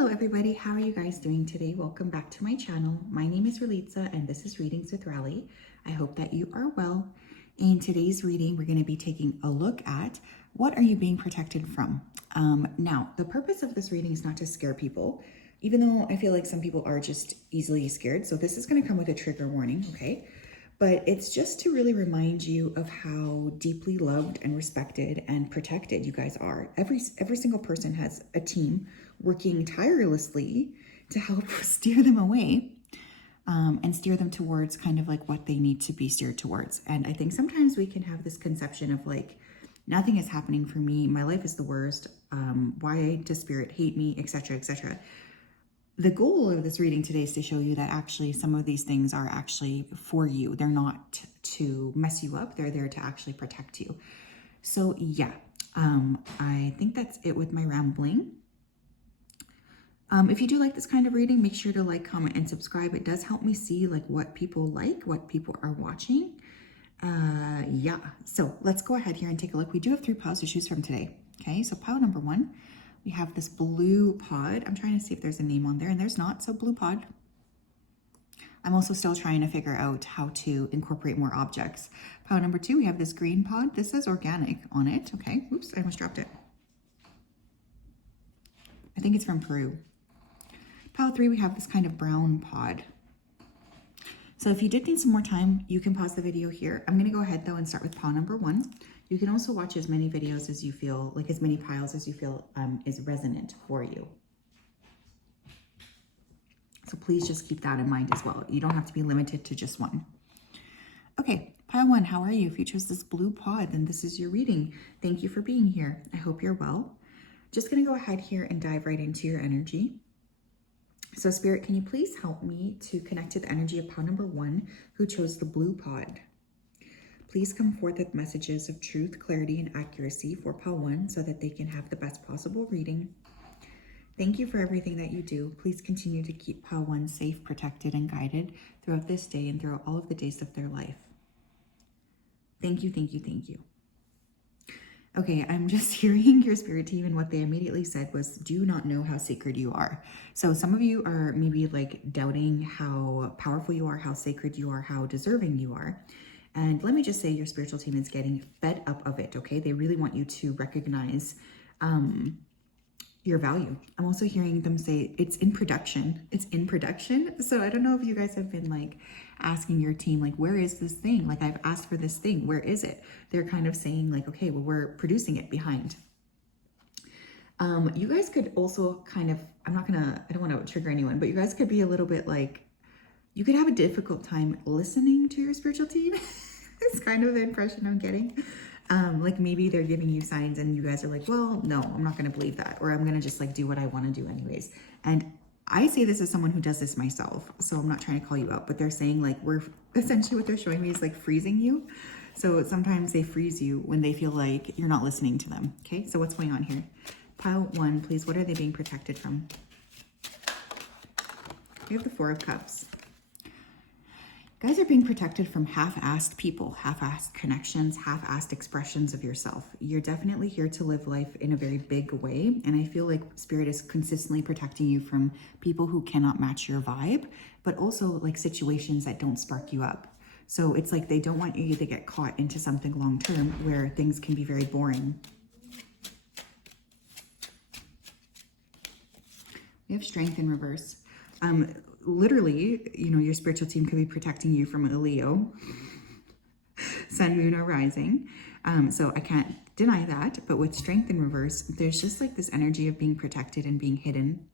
Hello everybody, how are you guys doing today? Welcome back to my channel. My name is Relitza and this is Readings with Rali. I hope that you are well. In today's reading, we're going to be taking a look at what are you being protected from? Now, the purpose of this reading is not to scare people, even though I feel like some people are just easily scared. So this is going to come with a trigger warning, okay? But it's just to really remind you of how deeply loved and respected and protected you guys are. Every single person has a team working tirelessly to help steer them away and steer them towards kind of like what they need to be steered towards. And I think sometimes we can have this conception of like, nothing is happening for me. My life is the worst. Why does spirit hate me, etc., etc. The goal of this reading today is to show you that actually some of these things are actually for you. They're not to mess you up. They're there to actually protect you. So yeah, I think that's it with my rambling. If you do like this kind of reading, make sure to like, comment, and subscribe. It does help me see like what people like, what people are watching. Yeah, so let's go ahead here and take a look. We do have 3 piles to choose from today. Okay, so pile number 1. We have this blue pod. I'm trying to see if there's a name on there, and there's not, so blue pod. I'm also still trying to figure out how to incorporate more objects. Pile number 2, we have this green pod. This says organic on it. Okay, oops, I almost dropped it. I think it's from Peru. Pile 3, we have this kind of brown pod. So if you did need some more time, you can pause the video here. I'm gonna go ahead though and start with pile number 1. You can also watch as many videos as you feel, like as many piles as you feel is resonant for you. So please just keep that in mind as well. You don't have to be limited to just one. Okay, pile 1, how are you? If you chose this blue pod, then this is your reading. Thank you for being here. I hope you're well. Just gonna go ahead here and dive right into your energy. So Spirit, can you please help me to connect to the energy of pile number 1 who chose the blue pod? Please come forth with messages of truth, clarity, and accuracy for pile 1 so that they can have the best possible reading. Thank you for everything that you do. Please continue to keep pile 1 safe, protected, and guided throughout this day and throughout all of the days of their life. Thank you, thank you, thank you. Okay, I'm just hearing your spirit team, and what they immediately said was, do not know how sacred you are. So some of you are maybe like doubting how powerful you are, how sacred you are, how deserving you are. And let me just say your spiritual team is getting fed up of it, okay? They really want you to recognize your value. I'm also hearing them say it's in production. It's in production. So I don't know if you guys have been like asking your team, like, where is this thing? Like, I've asked for this thing. Where is it? They're kind of saying like, okay, well, we're producing it behind. You guys could also kind of, I don't want to trigger anyone, but you guys could be a little bit like, you could have a difficult time listening to your spiritual team. It's kind of the impression I'm getting. Like maybe they're giving you signs and you guys are like, well, no, I'm not going to believe that. Or I'm going to just like do what I want to do anyways. And I say this as someone who does this myself. So I'm not trying to call you out, but they're saying like, we're essentially what they're showing me is like freezing you. So sometimes they freeze you when they feel like you're not listening to them. Okay. So what's going on here? Pile 1, please. What are they being protected from? We have the 4 of Cups. Guys are being protected from half-assed people, half-assed connections, half-assed expressions of yourself. You're definitely here to live life in a very big way. And I feel like Spirit is consistently protecting you from people who cannot match your vibe, but also like situations that don't spark you up. So it's like they don't want you to get caught into something long-term where things can be very boring. We have Strength in reverse. Literally, you know, your spiritual team could be protecting you from a Leo, Sun, Moon, or Rising. So I can't deny that. But with Strength in reverse, there's just like this energy of being protected and being hidden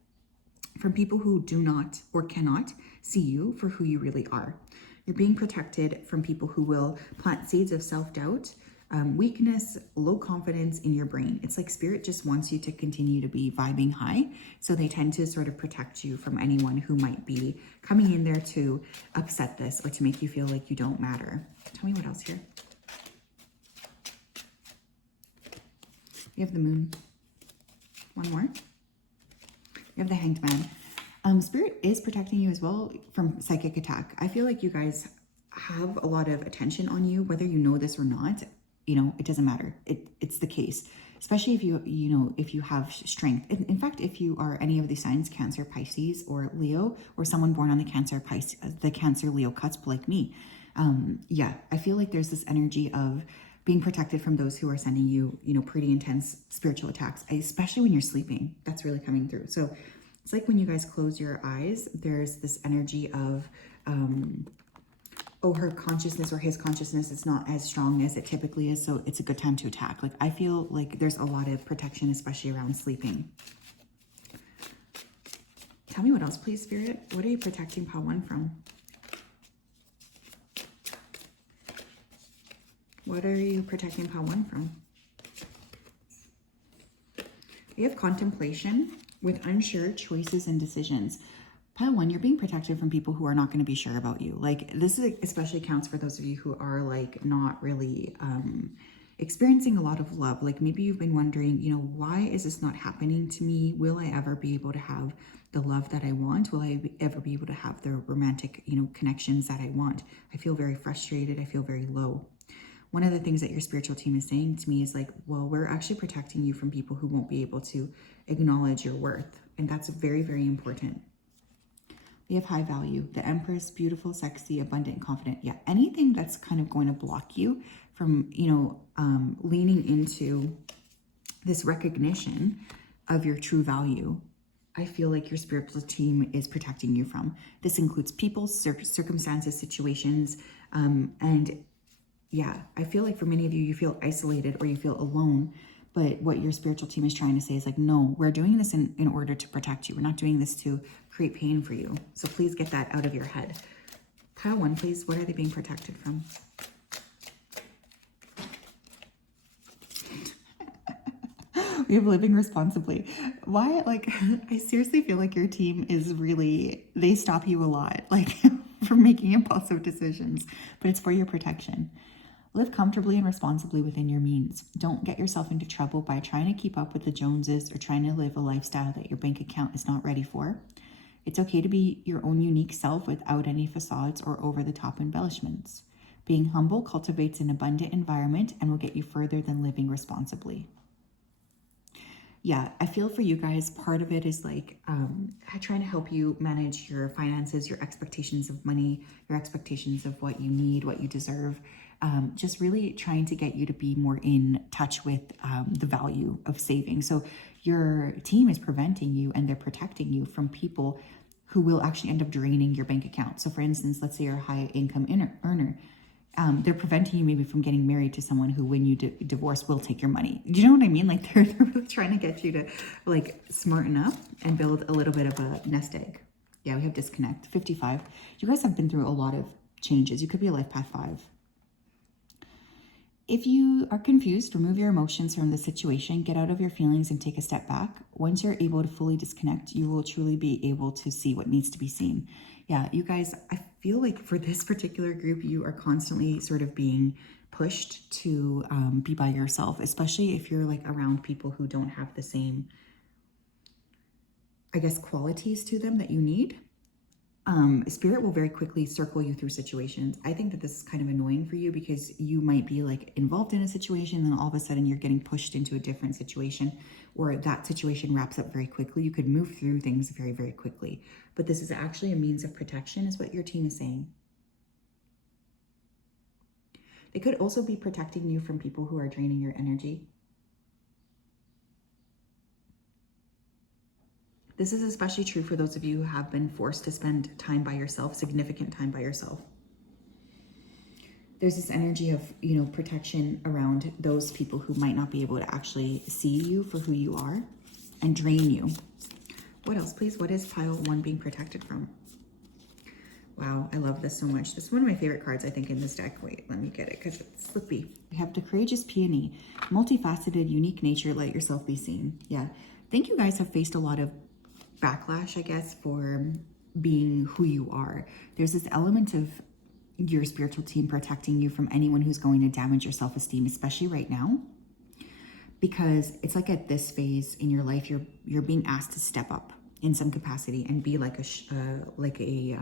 from people who do not or cannot see you for who you really are. You're being protected from people who will plant seeds of self-doubt, weakness, low confidence in your brain. It's like Spirit just wants you to continue to be vibing high. So they tend to sort of protect you from anyone who might be coming in there to upset this or to make you feel like you don't matter. Tell me what else here. You have the Moon. One more. You have the Hanged Man. Spirit is protecting you as well from psychic attack. I feel like you guys have a lot of attention on you, whether you know this or not. You know, it doesn't matter. It's the case. especially if if you have strength. In fact, if you are any of the signs, Cancer, Pisces, or Leo, or someone born on the Cancer Leo cusp like me, yeah, I feel like there's this energy of being protected from those who are sending you, pretty intense spiritual attacks, especially when you're sleeping. That's really coming through. So it's like when you guys close your eyes, there's this energy of, oh, her consciousness or his consciousness is not as strong as it typically is, so it's a good time to attack. Like, I feel like there's a lot of protection, especially around sleeping. Tell me what else, please, Spirit. What are you protecting Pile 1 from? What are you protecting Pile 1 from? We have contemplation with unsure choices and decisions. Pile 1, you're being protected from people who are not going to be sure about you. Like, this is especially counts for those of you who are like not really experiencing a lot of love. Like, maybe you've been wondering, why is this not happening to me? Will I ever be able to have the love that I want? Will I ever be able to have the romantic, connections that I want? I feel very frustrated. I feel very low. One of the things that your spiritual team is saying to me is like, well, we're actually protecting you from people who won't be able to acknowledge your worth. And that's very, very important. We have high value, the Empress, beautiful, sexy, abundant, confident. Yeah, anything that's kind of going to block you from, leaning into this recognition of your true value, I feel like your spiritual team is protecting you from. This includes people, circumstances, situations, and yeah, I feel like for many of you, you feel isolated or you feel alone. But what your spiritual team is trying to say is like, no, we're doing this in order to protect you. We're not doing this to create pain for you. So please get that out of your head. Pile 1, please. What are they being protected from? We have living responsibly. Why? Like, I seriously feel like your team is really, they stop you a lot, like from making impulsive decisions, but it's for your protection. Live comfortably and responsibly within your means. Don't get yourself into trouble by trying to keep up with the Joneses or trying to live a lifestyle that your bank account is not ready for. It's okay to be your own unique self without any facades or over-the-top embellishments. Being humble cultivates an abundant environment and will get you further than living responsibly. Yeah, I feel for you guys, part of it is like trying to help you manage your finances, your expectations of money, your expectations of what you need, what you deserve. Just really trying to get you to be more in touch with the value of saving. So your team is preventing you and they're protecting you from people who will actually end up draining your bank account. So for instance, let's say you're a high income earner. They're preventing you maybe from getting married to someone who, when you divorce, will take your money. Do you know what I mean? Like, they're really trying to get you to like smarten up and build a little bit of a nest egg. Yeah, we have disconnect. 55. You guys have been through a lot of changes. You could be a life path 5. If you are confused, remove your emotions from the situation, get out of your feelings and take a step back. Once you're able to fully disconnect, you will truly be able to see what needs to be seen. Yeah, you guys, I feel like for this particular group, you are constantly sort of being pushed to be by yourself, especially if you're like around people who don't have the same, I guess, qualities to them that you need. Spirit will very quickly circle you through situations. I think that this is kind of annoying for you because you might be like involved in a situation and then all of a sudden you're getting pushed into a different situation, or that situation wraps up very quickly. You could move through things very, very quickly. But this is actually a means of protection, is what your team is saying. They could also be protecting you from people who are draining your energy. This is especially true for those of you who have been forced to spend time by yourself, significant time by yourself. There's this energy of, protection around those people who might not be able to actually see you for who you are and drain you. What else, please? What is pile 1 being protected from? Wow, I love this so much. This is one of my favorite cards, I think, in this deck. Wait, let me get it because it's slippy. We have the courageous peony, multifaceted, unique nature, let yourself be seen. Yeah, I think you guys have faced a lot of backlash, I guess, for being who you are. There's this element of your spiritual team protecting you from anyone who's going to damage your self-esteem, especially right now, because it's like at this phase in your life, you're being asked to step up in some capacity and be like a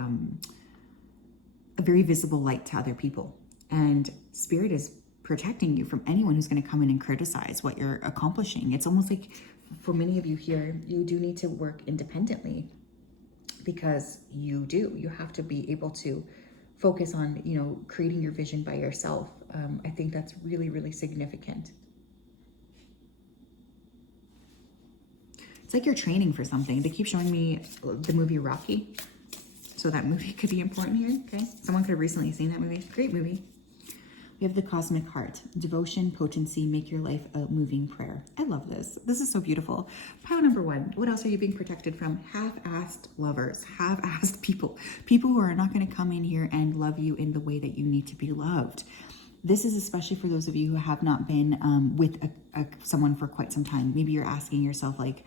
very visible light to other people. And Spirit is protecting you from anyone who's going to come in and criticize what you're accomplishing. It's almost like for many of you here, you do need to work independently, because you have to be able to focus on, you know, creating your vision by yourself. I think that's really, really significant. It's like you're training for something. They keep showing me the movie Rocky. So that movie could be important here, okay? Someone could have recently seen that movie. Great movie. We have the Cosmic Heart. Devotion, potency, make your life a moving prayer. I love this. This is so beautiful. Pile number 1. What else are you being protected from? Half-assed lovers, half-assed people. People who are not going to come in here and love you in the way that you need to be loved. This is especially for those of you who have not been with someone for quite some time. Maybe you're asking yourself, like,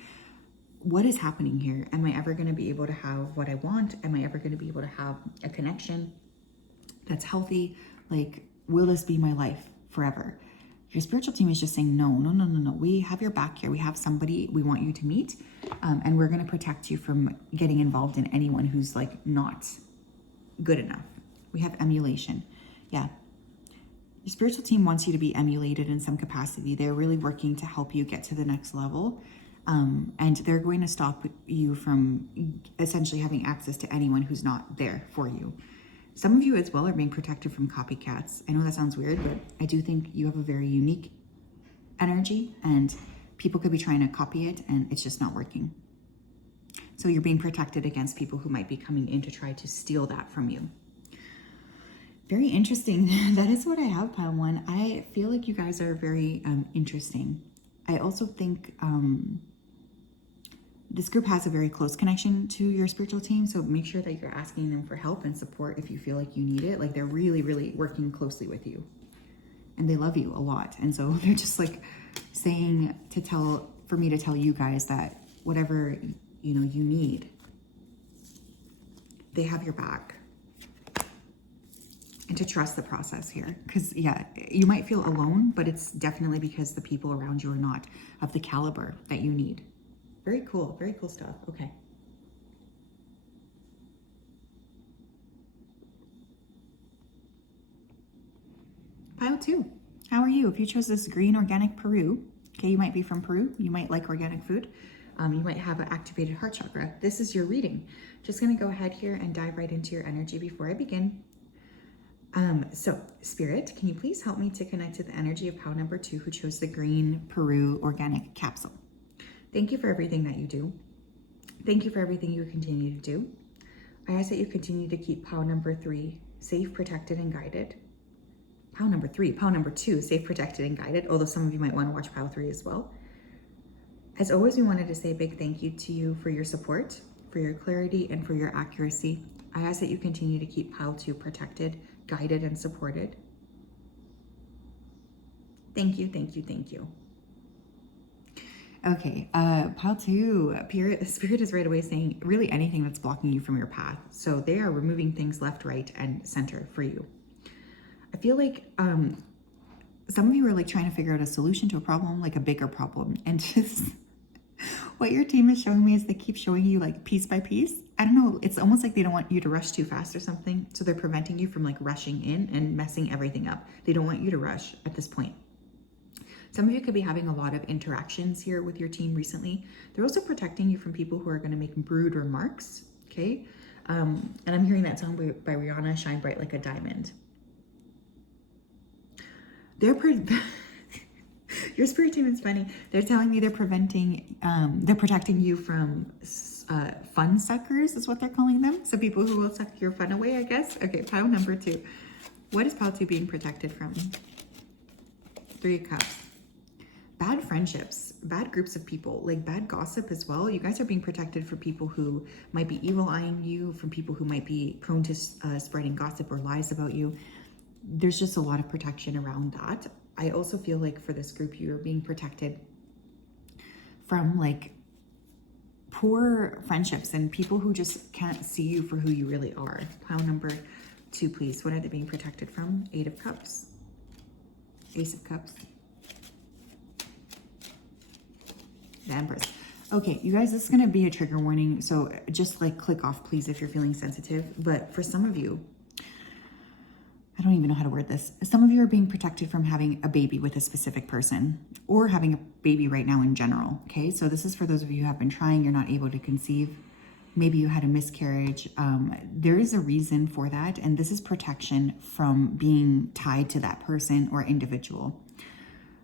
what is happening here? Am I ever going to be able to have what I want? Am I ever going to be able to have a connection that's healthy? Like, will this be my life forever? Your spiritual team is just saying, no. We have your back here. We have somebody we want you to meet, and we're going to protect you from getting involved in anyone who's like not good enough. We have emulation. Yeah. Your spiritual team wants you to be emulated in some capacity. They're really working to help you get to the next level. And they're going to stop you from essentially having access to anyone who's not there for you. Some of you as well are being protected from copycats. I know that sounds weird, but I do think you have a very unique energy, and people could be trying to copy it and it's just not working. So you're being protected against people who might be coming in to try to steal that from you. Very interesting. That is what I have, pile 1. I feel like you guys are very interesting. I also think this group has a very close connection to your spiritual team, so make sure that you're asking them for help and support if you feel like you need it. Like, they're really, really working closely with you, and they love you a lot. And so they're just like saying for me to tell you guys that whatever, you know, you need, they have your back. And to trust the process here, because yeah, you might feel alone, but it's definitely because the people around you are not of the caliber that you need. Very cool stuff. Okay. Pile 2, how are you? If you chose this green organic Peru, okay, you might be from Peru, you might like organic food, you might have an activated heart chakra. This is your reading. Just gonna go ahead here and dive right into your energy before I begin. So Spirit, can you please help me to connect to the energy of pile number 2 who chose the green Peru organic capsule? Thank you for everything that you do. Thank you for everything you continue to do. I ask that you continue to keep pile number 3 safe, protected, and guided. Pile number 2, safe, protected, and guided, although some of you might want to watch pile 3 as well. As always, we wanted to say a big thank you to you for your support, for your clarity, and for your accuracy. I ask that you continue to keep pile 2 protected, guided, and supported. Thank you, thank you, thank you. Okay, pile 2, Spirit is right away saying really anything that's blocking you from your path. So they are removing things left, right, and center for you. I feel like some of you are like trying to figure out a solution to a problem, like a bigger problem. And just what your team is showing me is they keep showing you like piece by piece. I don't know, it's almost like they don't want you to rush too fast or something. So they're preventing you from like rushing in and messing everything up. They don't want you to rush at this point. Some of you could be having a lot of interactions here with your team recently. They're also protecting you from people who are going to make rude remarks, okay? And I'm hearing that song by Rihanna, Shine Bright Like a Diamond. Your spirit team is funny. They're telling me they're protecting you from fun suckers is what they're calling them. So people who will suck your fun away, I guess. Okay, pile number 2. What is pile 2 being protected from? 3 of Cups. Bad friendships, bad groups of people, like bad gossip as well. You guys are being protected from people who might be evil eyeing you, from people who might be prone to spreading gossip or lies about you. There's just a lot of protection around that. I also feel like for this group, you're being protected from like poor friendships and people who just can't see you for who you really are. Pile number 2, please. What are they being protected from? 8 of Cups, Ace of Cups, the Empress. Okay, you guys, this is going to be a trigger warning. So just like click off, please, if you're feeling sensitive. But for some of you, I don't even know how to word this. Some of you are being protected from having a baby with a specific person or having a baby right now in general. Okay, so this is for those of you who have been trying, you're not able to conceive. Maybe you had a miscarriage. There is a reason for that. And this is protection from being tied to that person or individual.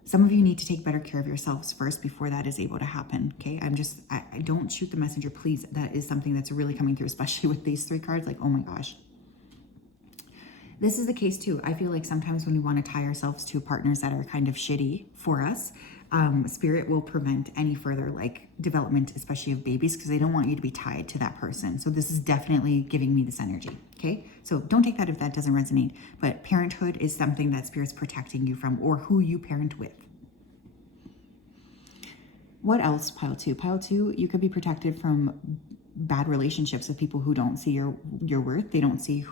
Some of you need to take better care of yourselves first before that is able to happen. Okay, I don't shoot the messenger, please. That is something that's really coming through, especially with these 3 cards. Like, oh my gosh. This is the case too. I feel like sometimes when we want to tie ourselves to partners that are kind of shitty for us, spirit will prevent any further like development, especially of babies, because they don't want you to be tied to that person. So this is definitely giving me this energy. Okay, so don't take that if that doesn't resonate. But parenthood is something that spirit's protecting you from, or who you parent with. What else, pile 2? Pile 2, you could be protected from bad relationships with people who don't see your worth. They don't see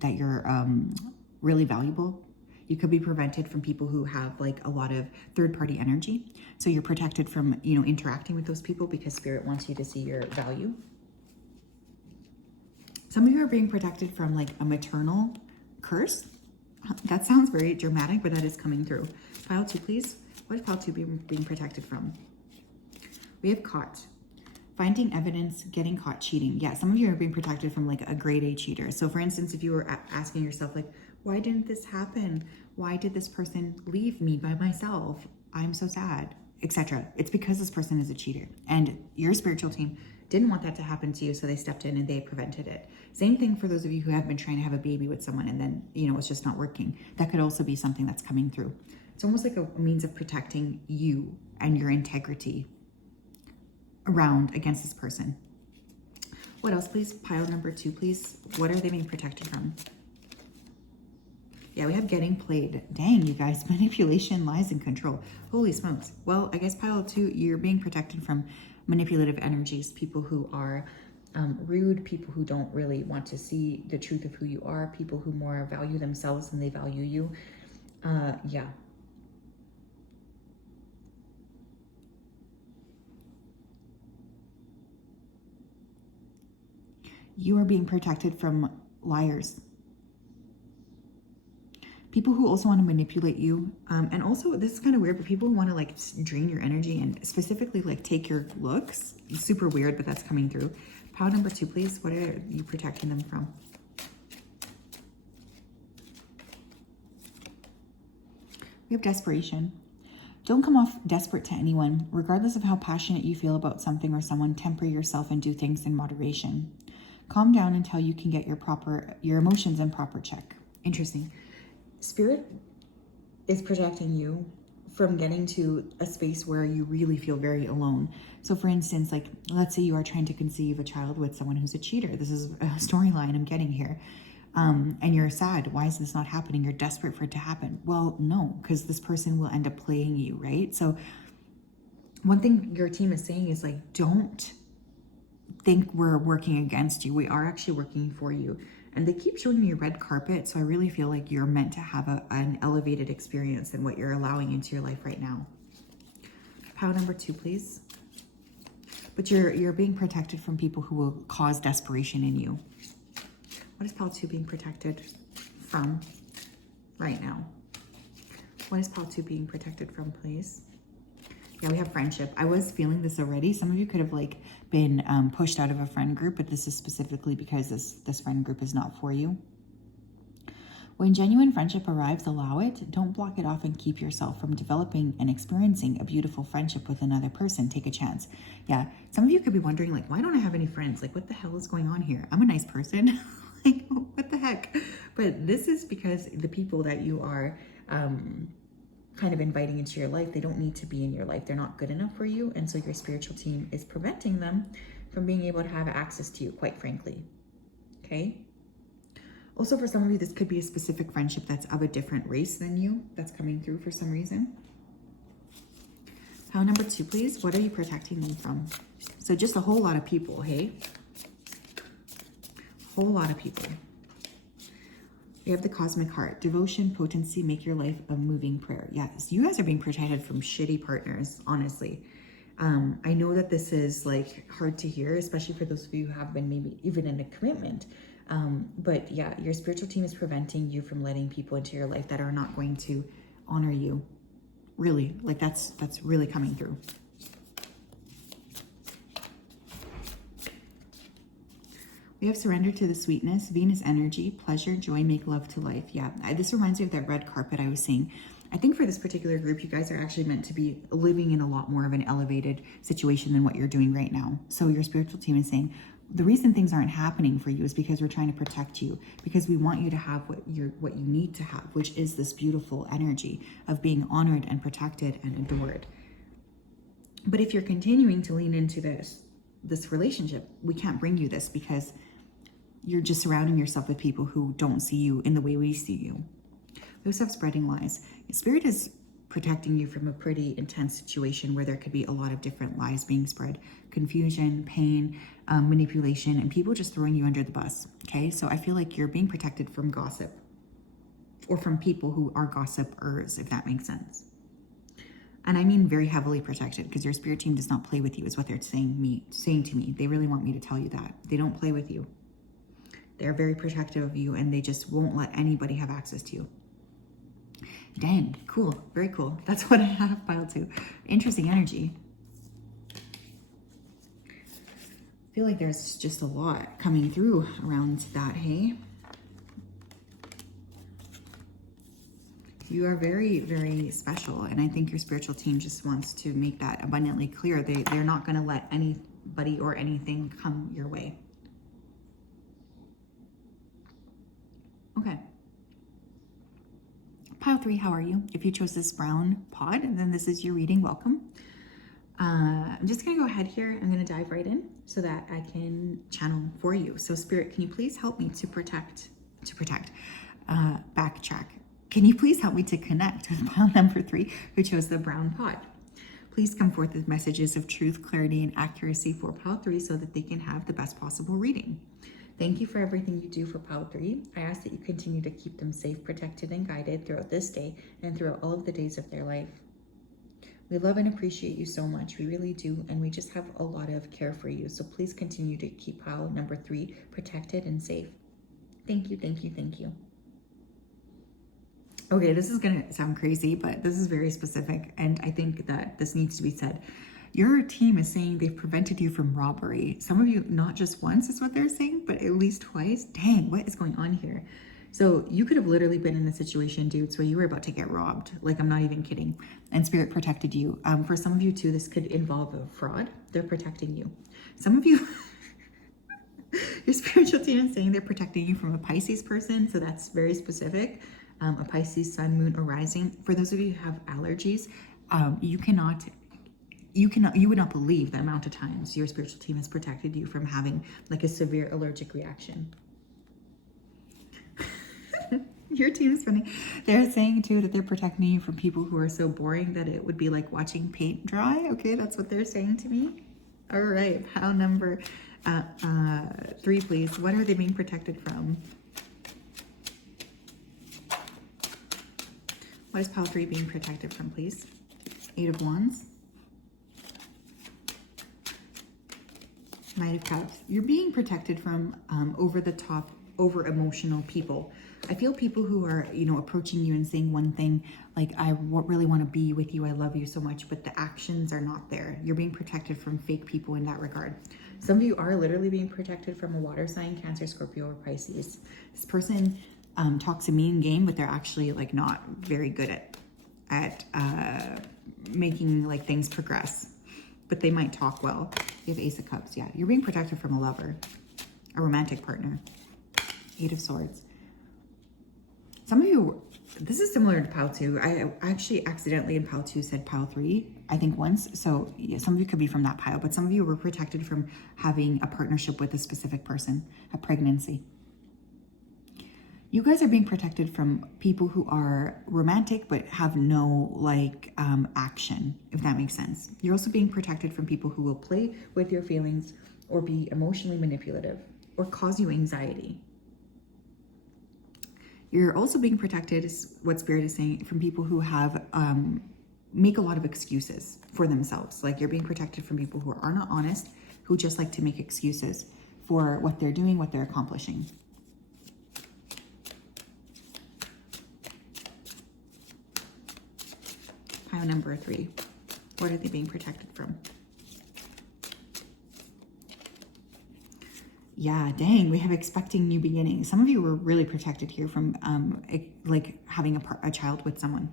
that you're really valuable. You could be prevented from people who have like a lot of third-party energy. So you're protected from, interacting with those people because spirit wants you to see your value. Some of you are being protected from like a maternal curse. That sounds very dramatic, but that is coming through. Pile 2, please. What is pile 2 being protected from? We have caught. Finding evidence, getting caught cheating. Yeah, some of you are being protected from like a grade A cheater. So for instance, if you were asking yourself like, why didn't this happen? Why did this person leave me by myself? I'm so sad, etc. It's because this person is a cheater. And your spiritual team didn't want that to happen to you, so they stepped in and they prevented it. Same thing for those of you who have been trying to have a baby with someone and then, it's just not working. That could also be something that's coming through. It's almost like a means of protecting you and your integrity around against this person. What else, please? Pile number 2, please. What are they being protected from? Yeah, we have getting played. Dang, you guys. Manipulation, lies, and control. Holy smokes. Well, I guess pile 2, you're being protected from manipulative energies, people who are rude, people who don't really want to see the truth of who you are, people who more value themselves than they value you. Yeah. You are being protected from liars. People who also want to manipulate you. And also, this is kind of weird, but people who want to like drain your energy and specifically like take your looks. It's super weird, but that's coming through. Pile number 2, please. What are you protecting them from? We have desperation. Don't come off desperate to anyone. Regardless of how passionate you feel about something or someone, temper yourself and do things in moderation. Calm down until you can get your emotions in proper check. Interesting. Spirit is protecting you from getting to a space where you really feel very alone. So for instance, like, let's say you are trying to conceive a child with someone who's a cheater. This is a storyline I'm getting here. And you're sad. Why is this not happening? You're desperate for it to happen. Well, no, because this person will end up playing you, right? So one thing your team is saying is like, don't think we're working against you. We are actually working for you. And they keep showing me a red carpet. So I really feel like you're meant to have an elevated experience than what you're allowing into your life right now. Pile number 2, please. But you're being protected from people who will cause desperation in you. What is pile 2 being protected from right now? What is pile 2 being protected from, please? Yeah, we have friendship. I was feeling this already. Some of you could have like been pushed out of a friend group, but this is specifically because this friend group is not for you. When genuine friendship arrives, allow it. Don't block it off and keep yourself from developing and experiencing a beautiful friendship with another person. Take a chance. Yeah, some of you could be wondering like, why don't I have any friends? Like, what the hell is going on here? I'm a nice person. Like, what the heck? But this is because the people that you are kind of inviting into your life, they don't need to be in your life. They're not good enough for you. And so your spiritual team is preventing them from being able to have access to you, quite frankly. Okay. Also, for some of you, this could be a specific friendship that's of a different race than you that's coming through for some reason. Pile number 2, please. What are you protecting them from? So just a whole lot of people, hey? Whole lot of people. We have the cosmic heart. Devotion, potency, make your life a moving prayer. Yes, you guys are being protected from shitty partners, honestly. I know that this is like hard to hear, especially for those of you who have been maybe even in a commitment. But yeah, your spiritual team is preventing you from letting people into your life that are not going to honor you. Really, like that's really coming through. We have surrender to the sweetness, Venus energy, pleasure, joy, make love to life. Yeah, this reminds me of that red carpet I was saying. I think for this particular group, you guys are actually meant to be living in a lot more of an elevated situation than what you're doing right now. So your spiritual team is saying, the reason things aren't happening for you is because we're trying to protect you, because we want you to have what you need to have, which is this beautiful energy of being honored and protected and adored. But if you're continuing to lean into this relationship, we can't bring you this because you're just surrounding yourself with people who don't see you in the way we see you. We also have spreading lies. Spirit is protecting you from a pretty intense situation where there could be a lot of different lies being spread, confusion, pain, manipulation, and people just throwing you under the bus. Okay, so I feel like you're being protected from gossip or from people who are gossipers, if that makes sense. And I mean very heavily protected, because your spirit team does not play with you, is what they're saying to me. They really want me to tell you that. They don't play with you. They're very protective of you, and they just won't let anybody have access to you. Dang, cool, very cool. That's what I have, pile 2. Interesting energy. I feel like there's just a lot coming through around that, hey? You are very, very special, and I think your spiritual team just wants to make that abundantly clear. They're not going to let anybody or anything come your way. Okay. Pile 3, how are you? If you chose this brown pod, then this is your reading. Welcome. I'm just going to go ahead here. I'm going to dive right in so that I can channel for you. So Spirit, can you please help me to backtrack? Can you please help me to connect with pile number 3, who chose the brown pod? Please come forth with messages of truth, clarity, and accuracy for pile 3 so that they can have the best possible reading. Thank you for everything you do for pile 3. I ask that you continue to keep them safe, protected, and guided throughout this day and throughout all of the days of their life. We love and appreciate you so much. We really do. And we just have a lot of care for you. So please continue to keep pile number 3 protected and safe. Thank you, thank you, thank you. Okay, this is going to sound crazy, but this is very specific. And I think that this needs to be said. Your team is saying they've prevented you from robbery. Some of you, not just once is what they're saying, but at least twice. Dang, what is going on here? So you could have literally been in a situation, dudes, where you were about to get robbed. Like, I'm not even kidding. And Spirit protected you. For some of you too, this could involve a fraud. They're protecting you. Some of you, your spiritual team is saying they're protecting you from a Pisces person. So that's very specific. A Pisces sun, moon, or rising. For those of you who have allergies, you would not believe the amount of times your spiritual team has protected you from having like a severe allergic reaction. Your team is funny. They're saying too that they're protecting you from people who are so boring that it would be like watching paint dry. Okay, that's what they're saying to me. All right, pile number 3, please. What are they being protected from? What is pile 3 being protected from, please? 8 of Wands. Knight of Cups. You're being protected from over the top, over emotional people. I feel people who are, approaching you and saying one thing, like, I really want to be with you, I love you so much, but the actions are not there. You're being protected from fake people in that regard. Some of you are literally being protected from a water sign, Cancer, Scorpio, or Pisces. This person talks a mean game, but they're actually like not very good at making like things progress, but they might talk well. You have Ace of Cups. Yeah, you're being protected from a lover, a romantic partner. 8 of Swords. Some of you, this is similar to pile 2. I actually accidentally in pile 2 said pile 3, I think once. So yeah, some of you could be from that pile, but some of you were protected from having a partnership with a specific person, a pregnancy. You guys are being protected from people who are romantic but have no action, if that makes sense. You're also being protected from people who will play with your feelings or be emotionally manipulative or cause you anxiety. You're also being protected, is what Spirit is saying, from people who have make a lot of excuses for themselves. Like, you're being protected from people who are not honest, who just like to make excuses for what they're doing, what they're accomplishing. Pile number 3. What are they being protected from? Yeah, dang, we have expecting new beginnings. Some of you were really protected here from like having a child with someone.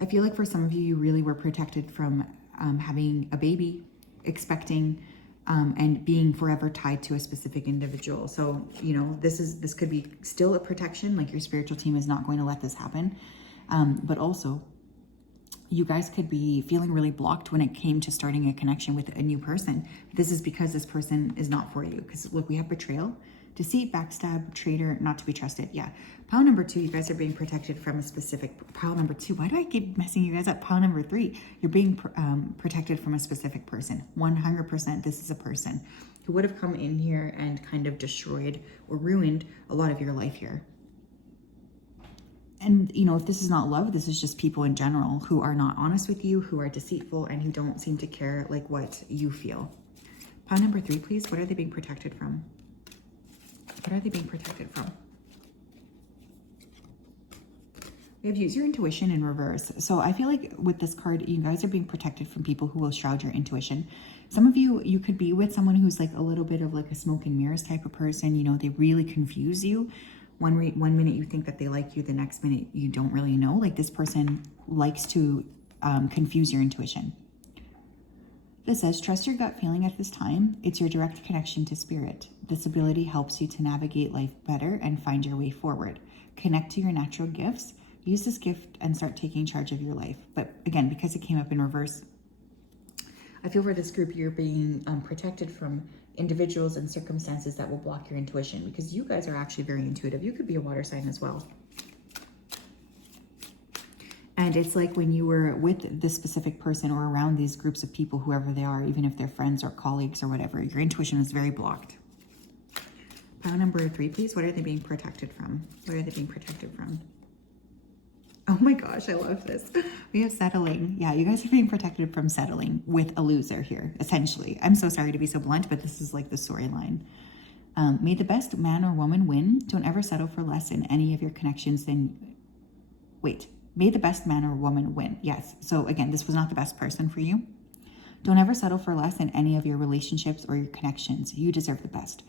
I feel like for some of you, you really were protected from having a baby, expecting, and being forever tied to a specific individual. So, you know, this could be still a protection, like your spiritual team is not going to let this happen. But also, you guys could be feeling really blocked when it came to starting a connection with a new person. This is because this person is not for you. Because look, we have betrayal, deceit, backstab, traitor, not to be trusted. Yeah. Pile number 2, you guys are being protected from a specific... Pile number 2, why do I keep messing you guys up? Pile number 3, you're being protected from a specific person. 100% this is a person who would have come in here and kind of destroyed or ruined a lot of your life here. And, you know, if this is not love, this is just people in general who are not honest with you, who are deceitful, and who don't seem to care like what you feel. Pile number 3, please. What are they being protected from? What are they being protected from? We have use your intuition in reverse. So I feel like with this card, you guys are being protected from people who will shroud your intuition. Some of you, you could be with someone who's like a little bit of like a smoke and mirrors type of person. You know, they really confuse you. One minute you think that they like you, the next minute you don't really know. Like this person likes to confuse your intuition. This says, trust your gut feeling at this time. It's your direct connection to spirit. This ability helps you to navigate life better and find your way forward. Connect to your natural gifts. Use this gift and start taking charge of your life. But again, because it came up in reverse, I feel for this group, you're being protected from individuals and circumstances that will block your intuition, because you guys are actually very intuitive. You could be a water sign as well. And it's like when you were with this specific person or around these groups of people, whoever they are, even if they're friends or colleagues or whatever, your intuition is very blocked. Pile number 3, please. What are they being protected from? What are they being protected from? Oh my gosh, I love this. We have settling. Yeah, you guys are being protected from settling with a loser here, essentially. I'm so sorry to be so blunt, but this is like the storyline. May the best man or woman win. Don't ever settle for less in any of your connections than... Wait, may the best man or woman win. Yes, so again, this was not the best person for you. Don't ever settle for less in any of your relationships or your connections. You deserve the best.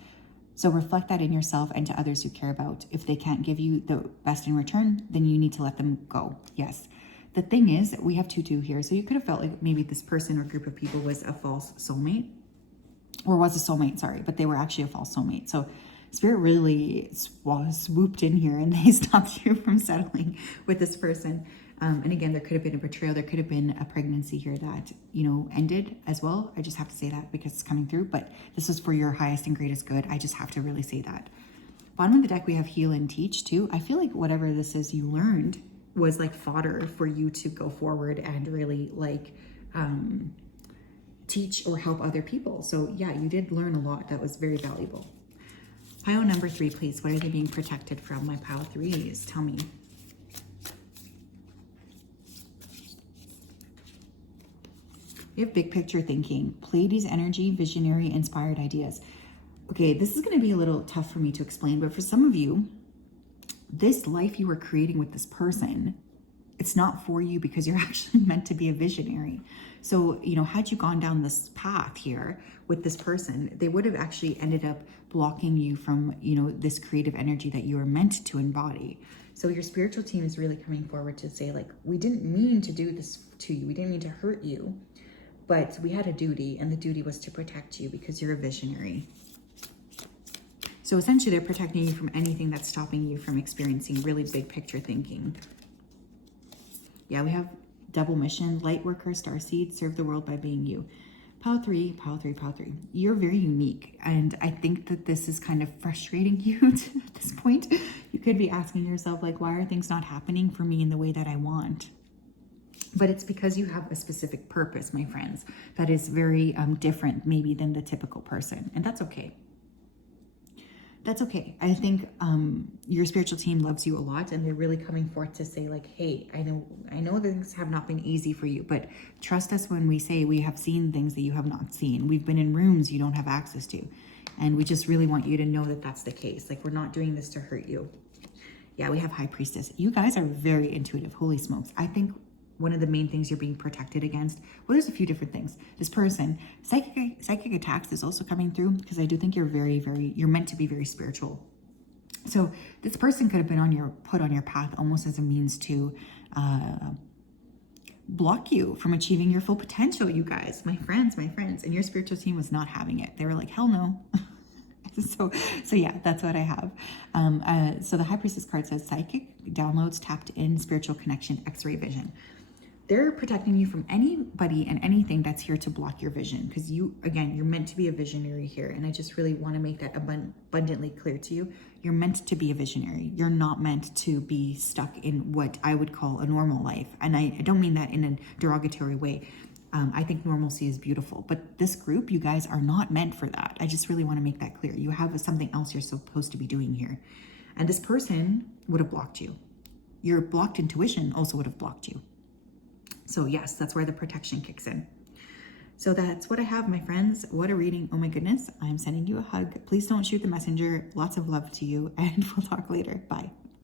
So reflect that in yourself and to others you care about. If they can't give you the best in return, then you need to let them go. Yes. The thing is, we have 2-2 here. So you could have felt like maybe this person or group of people was a false soulmate, or was a soulmate, sorry, but they were actually a false soulmate. So Spirit really swooped in here and they stopped you from settling with this person. And again, there could have been a betrayal. There could have been a pregnancy here that, you know, ended as well. I just have to say that because it's coming through, but this was for your highest and greatest good. I just have to really say that. Bottom of the deck, we have heal and teach too. I feel like whatever this is you learned was like fodder for you to go forward and really like teach or help other people. So yeah, you did learn a lot that was very valuable. Pile number 3, please. What are they being protected from? My pile 3s. Tell me. We have big picture thinking, Pleiades energy, visionary, inspired ideas. Okay, this is going to be a little tough for me to explain, but for some of you, this life you were creating with this person, it's not for you because you're actually meant to be a visionary. So, you know, had you gone down this path here with this person, they would have actually ended up blocking you from, you know, this creative energy that you were meant to embody. So your spiritual team is really coming forward to say, like, we didn't mean to do this to you. We didn't mean to hurt you. But we had a duty, and the duty was to protect you because you're a visionary. So essentially, they're protecting you from anything that's stopping you from experiencing really big picture thinking. Yeah, we have double mission, light worker, starseed, serve the world by being you. Pile 3, pile 3, pile 3. You're very unique, and I think that this is kind of frustrating you at this point. You could be asking yourself, like, why are things not happening for me in the way that I want? But it's because you have a specific purpose, my friends, that is very different maybe than the typical person. And that's okay. That's okay. I think your spiritual team loves you a lot, and they're really coming forth to say, like, hey, I know things have not been easy for you, but trust us when we say we have seen things that you have not seen. We've been in rooms you don't have access to. And we just really want you to know that that's the case. Like, we're not doing this to hurt you. Yeah, we have High Priestess. You guys are very intuitive. Holy smokes. I think one of the main things you're being protected against. Well, there's a few different things. This person, psychic attacks is also coming through, because I do think you're you're meant to be very spiritual. So this person could have been put on your path almost as a means to block you from achieving your full potential, you guys, my friends, and your spiritual team was not having it. They were like, hell no. So yeah, that's what I have. So the High Priestess card says psychic downloads, tapped in, spiritual connection, X-ray vision. They're protecting you from anybody and anything that's here to block your vision, because you're meant to be a visionary here. And I just really want to make that abundantly clear to you. You're meant to be a visionary. You're not meant to be stuck in what I would call a normal life. And I don't mean that in a derogatory way. I think normalcy is beautiful, but this group, you guys are not meant for that. I just really want to make that clear. You have something else you're supposed to be doing here. And this person would have blocked you. Your blocked intuition also would have blocked you. So yes, that's where the protection kicks in. So that's what I have, my friends. What a reading. Oh my goodness. I'm sending you a hug. Please don't shoot the messenger. Lots of love to you, and we'll talk later. Bye.